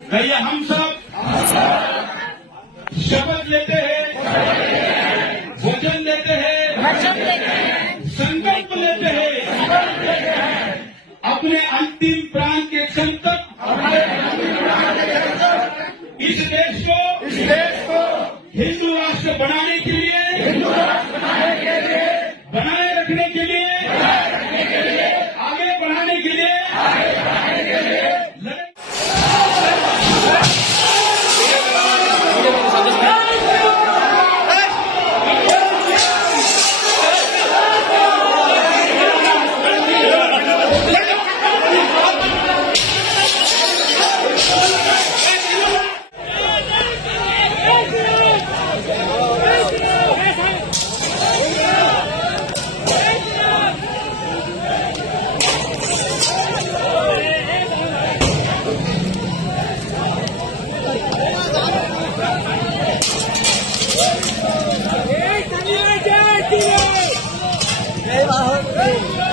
कहिए हम सब शपथ लेते हैं, वचन लेते हैं, संकल्प लेते हैं अपने अंतिम प्राण के क्षण तक इस देश को हिंदू राष्ट्र बनाने के लिए, बनाए रखने के लिए, आगे बढ़ाने के लिए जय भारत।